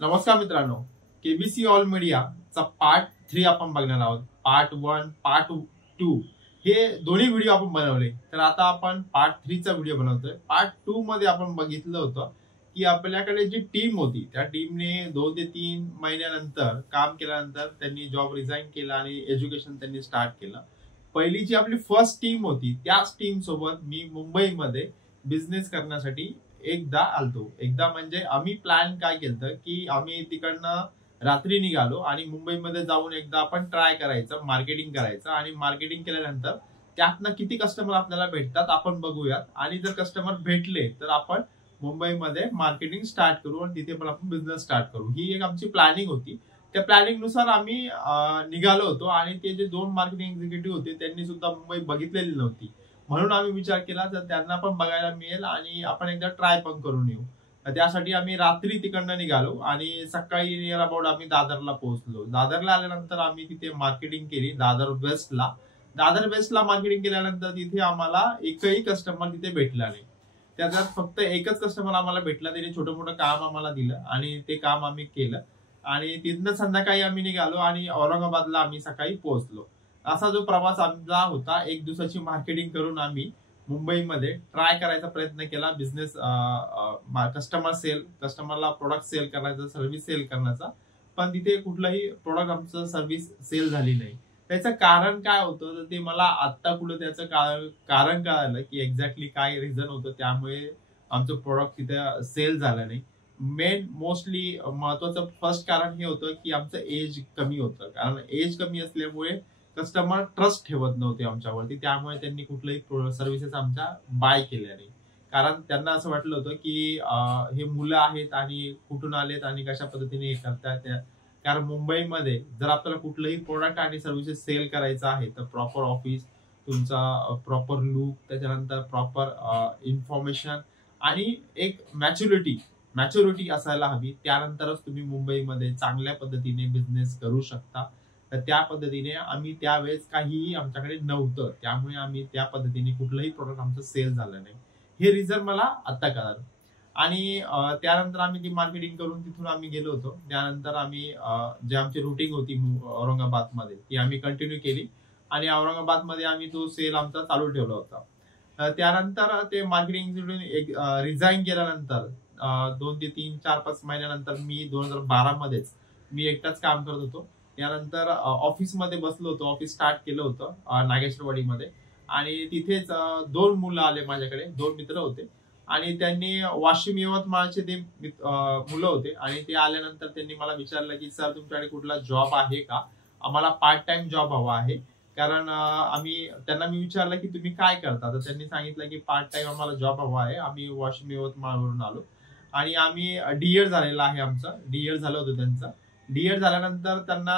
नमस्कार मित्रांनो, KBC all मीडियाचा पार्ट 3 आपण बघणार आहोत. पार्ट 1, पार्ट 2 हे दोन्ही व्हिडिओ आपण बनवले. तर आता आपण पार्ट 3 चा व्हिडिओ बनवतोय. पार्ट 2 मध्ये आपण बघितलं होतं की आपल्याकडे जी टीम होती त्या टीमने 2 ते 3 महिन्यानंतर काम केल्यानंतर त्यांनी जॉब रिझाईन केला आणि एज्युकेशन त्यांनी स्टार्ट केलं. पहिली जी आपली फर्स्ट टीम होती त्याच टीम सोबत मी मुंबईमध्ये बिझनेस करण्यासाठी एकदा आलतो. एकदा म्हणजे आम्ही प्लॅन काय केलं की आम्ही तिकडनं रात्री निघालो आणि मुंबईमध्ये जाऊन एकदा आपण ट्राय करायचं, मार्केटिंग करायचं आणि मार्केटिंग केल्यानंतर त्यातनं किती कस्टमर आपल्याला भेटतात आपण बघूयात आणि जर कस्टमर भेटले तर आपण मुंबईमध्ये मार्केटिंग स्टार्ट करू आणि तिथे पण आपण बिझनेस स्टार्ट करू. ही एक आमची प्लॅनिंग होती. त्या प्लॅनिंग नुसार आम्ही निघालो होतो आणि ते जे 2 मार्केटिंग एक्झिक्युटिव्ह होते त्यांनी सुद्धा मुंबई बघितलेली नव्हती. म्हणून आम्ही विचार केला तर त्यांना पण बघायला मिळेल आणि आपण एकदा ट्राय पण करून येऊ. त्यासाठी आम्ही रात्री तिकडनं निघालो आणि सकाळी नियर अबाउट आम्ही दादरला पोहोचलो. दादरला आल्यानंतर आम्ही तिथे मार्केटिंग केली दादर वेस्टला मार्केटिंग केल्यानंतर तिथे आम्हाला एकही कस्टमर तिथे भेटला नाही. त्याच्यात फक्त एकच कस्टमर आम्हाला भेटला. त्याने छोटं मोठं काम आम्हाला दिलं आणि ते काम आम्ही केलं आणि तिथनं संध्याकाळी आम्ही निघालो आणि औरंगाबादला आम्ही सकाळी पोहोचलो. असा जो प्रवास आमचा होता. एक दिवसाची मार्केटिंग करून आम्ही मुंबईमध्ये ट्राय करायचा प्रयत्न केला. बिझनेस कस्टमरला प्रोडक्ट सेल करायचा, सर्व्हिस सेल करण्याचा. पण तिथे कुठलंही प्रोडक्ट आमचं सर्व्हिस सेल झाली नाही. त्याचं कारण काय होतं तर ते मला आत्ता कुठं त्याचं कारण कळालं की एक्झॅक्टली काय रिझन होतं त्यामुळे आमचं प्रोडक्ट तिथे सेल झालं नाही. मोस्टली महत्वाचं फर्स्ट कारण हे होतं की आमचं एज कमी होतं. कारण एज कमी असल्यामुळे कस्टमर ट्रस्ट ठेवत नव्हते आमच्यावरती. त्यामुळे त्यांनी कुठल्याही सर्व्हिसेस आमच्या बाय केल्या नाही. कारण त्यांना असं वाटलं होतं की हे मुलं आहेत आणि कुठून आलेत आणि कशा पद्धतीने हे करतायत. कारण मुंबईमध्ये जर आपल्याला कुठलंही प्रोडक्ट आणि सर्व्हिसेस सेल करायचं आहे तर प्रॉपर ऑफिस, तुमचा प्रॉपर लुक, त्याच्यानंतर प्रॉपर इन्फॉर्मेशन आणि एक मॅच्युरिटी असायला हवी. त्यानंतरच तुम्ही मुंबईमध्ये चांगल्या पद्धतीने बिझनेस करू शकता. तर त्या पद्धतीने आम्ही त्यावेळेस काहीही आमच्याकडे नव्हतं. त्यामुळे आम्ही त्या पद्धतीने कुठलंही प्रोडक्ट आमचं सेल झालं नाही. हे रिझन मला आता कळालं. आणि त्यानंतर आम्ही ती मार्केटिंग करून तिथून आम्ही गेलो होतो. त्यानंतर आम्ही जे आमची रुटीन होती औरंगाबादमध्ये ती आम्ही कंटिन्यू केली आणि औरंगाबादमध्ये आम्ही तो सेल आमचा चालू ठेवला होता. त्यानंतर ते मार्केटिंग रिझाईन केल्यानंतर 2 ते 3, 4, 5 महिन्यानंतर मी 2012 मध्येच मी एकटाच काम करत होतो. त्यानंतर ऑफिसमध्ये बसलो होतो. ऑफिस स्टार्ट केलं होतं नागेश्वरवाडीमध्ये आणि तिथेच 2 मुलं आले माझ्याकडे. 2 मित्र होते आणि त्यांनी वाशिम यवतमाळचे ते मुलं होते आणि ते आल्यानंतर त्यांनी मला विचारलं की सर तुमच्याकडे कुठला जॉब आहे का? आम्हाला पार्ट टाइम जॉब हवा आहे. कारण त्यांना मी विचारलं की तुम्ही काय करता? तर त्यांनी सांगितलं की पार्ट टाइम आम्हाला जॉब हवा आहे. आम्ही वाशिम यवतमाळवरून आलो आणि आम्ही डीएड झालेला आहे आमचं. डीएड झालं होतं त्यांचं. डीएड झाल्यानंतर त्यांना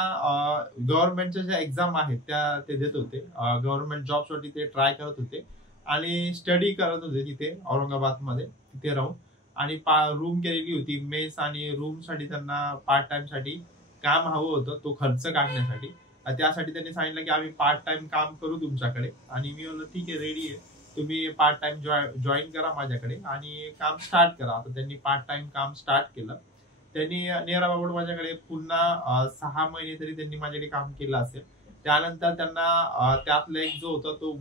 गव्हर्नमेंटच्या ज्या एक्झाम आहेत त्या ते देत होते. गव्हर्नमेंट जॉबसाठी ते ट्राय करत होते आणि स्टडी करत होते तिथे औरंगाबादमध्ये तिथे राहून आणि रूम केलेली होती. मेस आणि रूम साठी त्यांना पार्ट टाइम साठी काम हवं होतं, तो खर्च काढण्यासाठी. त्यासाठी त्यांनी सांगितलं की आम्ही पार्ट टाइम काम करू तुमच्याकडे आणि मी म्हणलं ठीक आहे, रेडी आहे. तुम्ही पार्ट टाइम जॉईन करा माझ्याकडे आणि काम स्टार्ट करा. आता त्यांनी पार्ट टाइम काम स्टार्ट केलं. त्यांनी नियर अबाउट माझ्याकडे पुन्हा 6 महिने तरी त्यांनी माझ्याकडे काम केलं असेल. त्यानंतर त्यांना त्यातला एक जो होता तो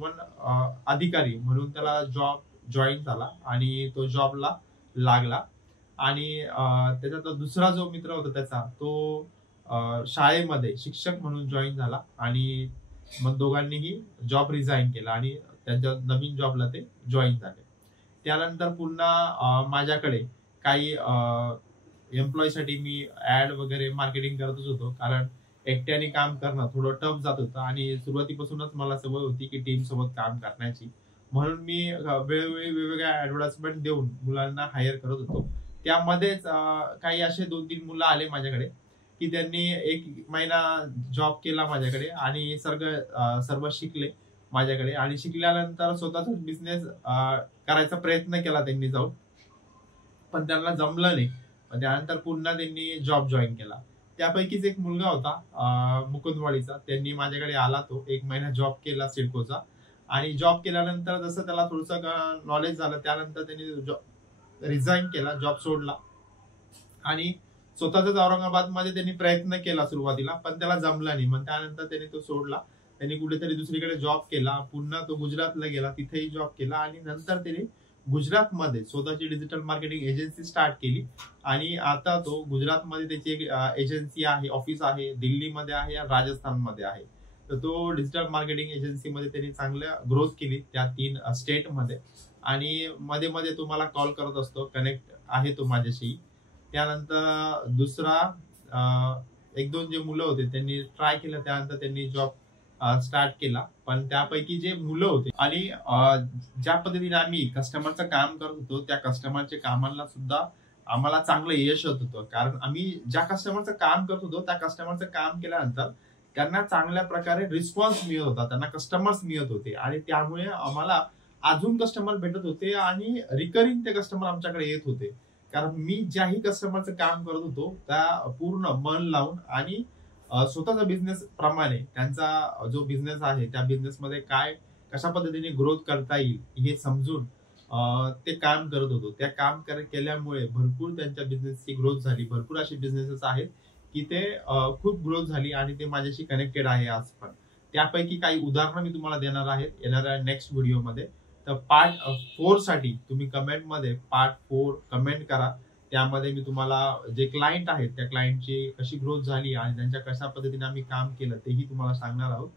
अधिकारी म्हणून त्याला जॉब जॉईन झाला आणि तो जॉबला लागला आणि त्याच्यात दुसरा जो मित्र होता त्याचा तो शाळेमध्ये शिक्षक म्हणून जॉईन झाला आणि मग दोघांनीही जॉब रिझाईन केला आणि त्यांच्या नवीन जॉबला ते जॉईन झाले. त्यानंतर पुन्हा माझ्याकडे काही एम्प्लॉयसाठी मी ऍड वगैरे मार्केटिंग करतच होतो. कारण एकट्याने काम करणं थोडं टफ जात होतं आणि सुरुवातीपासूनच मला सवय होती की टीम सोबत काम करण्याची. म्हणून मी वेळोवेळी वेगवेगळ्या ऍडव्हर्टाइजमेंट देऊन मुलांना हायर करत होतो. त्यामध्येच काही असे 2-3 मुलं आले माझ्याकडे की त्यांनी 1 महिना जॉब केला माझ्याकडे आणि सर्व शिकले माझ्याकडे आणि शिकल्यानंतर स्वतःचा बिझनेस करायचा प्रयत्न केला त्यांनी जाऊन, पण त्यांना जमलं नाही. त्यानंतर पुन्हा त्यांनी जॉब जॉईन केला. त्यापैकीच एक मुलगा होता मुकुंदवाडीचा. त्यांनी माझ्याकडे आला. तो 1 महिना जॉब केला सिडकोचा आणि जॉब केल्यानंतर जसं त्याला थोडंसं नॉलेज झालं त्यानंतर त्यांनी रिझाईन केला, जॉब सोडला आणि स्वतःच औरंगाबादमध्ये त्यांनी प्रयत्न केला सुरुवातीला, पण त्याला जमला नाही. मग त्यानंतर त्यांनी तो सोडला. त्यांनी कुठेतरी दुसरीकडे जॉब केला. पुन्हा तो गुजरातला गेला, तिथेही जॉब केला आणि नंतर त्याने गुजरातमध्ये स्वतःची डिजिटल मार्केटिंग एजन्सी स्टार्ट केली आणि आता तो गुजरातमध्ये त्याची एक एजन्सी आहे, ऑफिस आहे, दिल्लीमध्ये आहे आणि राजस्थानमध्ये आहे. तर तो डिजिटल मार्केटिंग एजन्सीमध्ये त्यांनी चांगल्या ग्रोथ केली त्या 3 स्टेटमध्ये आणि मध्ये मध्ये तुम्हाला कॉल करत असतो, कनेक्ट आहे तो माझ्याशी. त्यानंतर दुसरा 1-2 जे मुलं होते त्यांनी ट्राय केलं, त्यानंतर त्यांनी जॉब स्टार्ट केला. पण त्यापैकी जे मुलं होते आणि ज्या पद्धतीने आम्ही कस्टमरचं काम करत होतो त्या कस्टमरच्या कामाला सुद्धा आम्हाला चांगलं यश होत होतं. कारण आम्ही ज्या कस्टमरचं काम करत होतो त्या कस्टमरचं काम केल्यानंतर त्यांना चांगल्या प्रकारे रिस्पॉन्स मिळत होता, त्यांना कस्टमर्स मिळत होते आणि त्यामुळे आम्हाला अजून कस्टमर भेटत होते आणि रिकरिंग ते कस्टमर आमच्याकडे येत होते. कारण मी ज्याही कस्टमरचं काम करत होतो त्या पूर्ण मन लावून आणि स्वतःचा बिझनेस प्रमाणे त्यांचा जो बिझनेस आहे त्या बिझनेसमध्ये काय कशा पद्धतीने ग्रोथ करता येईल हे समजून ते काम करत होतो. त्या काम केल्यामुळे भरपूर त्यांच्या बिझनेसची ग्रोथ झाली. भरपूर असे बिझनेसेस आहेत की ते खूप ग्रोथ झाली आणि ते माझ्याशी कनेक्टेड आहे आज पण. त्यापैकी काही उदाहरणं मी तुम्हाला देणार आहे येणाऱ्या नेक्स्ट व्हिडिओमध्ये. तर पार्ट 4 साठी तुम्ही कमेंटमध्ये पार्ट 4 कमेंट करा. त्यामध्ये मी तुम्हाला जे क्लायंट आहेत त्या क्लायंटची कशी ग्रोथ झाली आणि त्यांच्या कशा पद्धतीने आम्ही काम केलं तेही तुम्हाला सांगणार आहोत.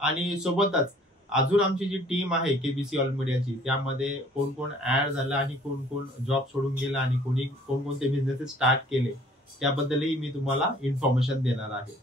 आणि सोबतच अजून आमची जी टीम आहे केबीसी ऑल मीडियाची, त्यामध्ये कोण कोण ऍड झालं आणि कोण कोण जॉब सोडून गेला आणि कोणकोणते बिझनेसेस स्टार्ट केले त्याबद्दलही मी तुम्हाला इन्फॉर्मेशन देणार आहे.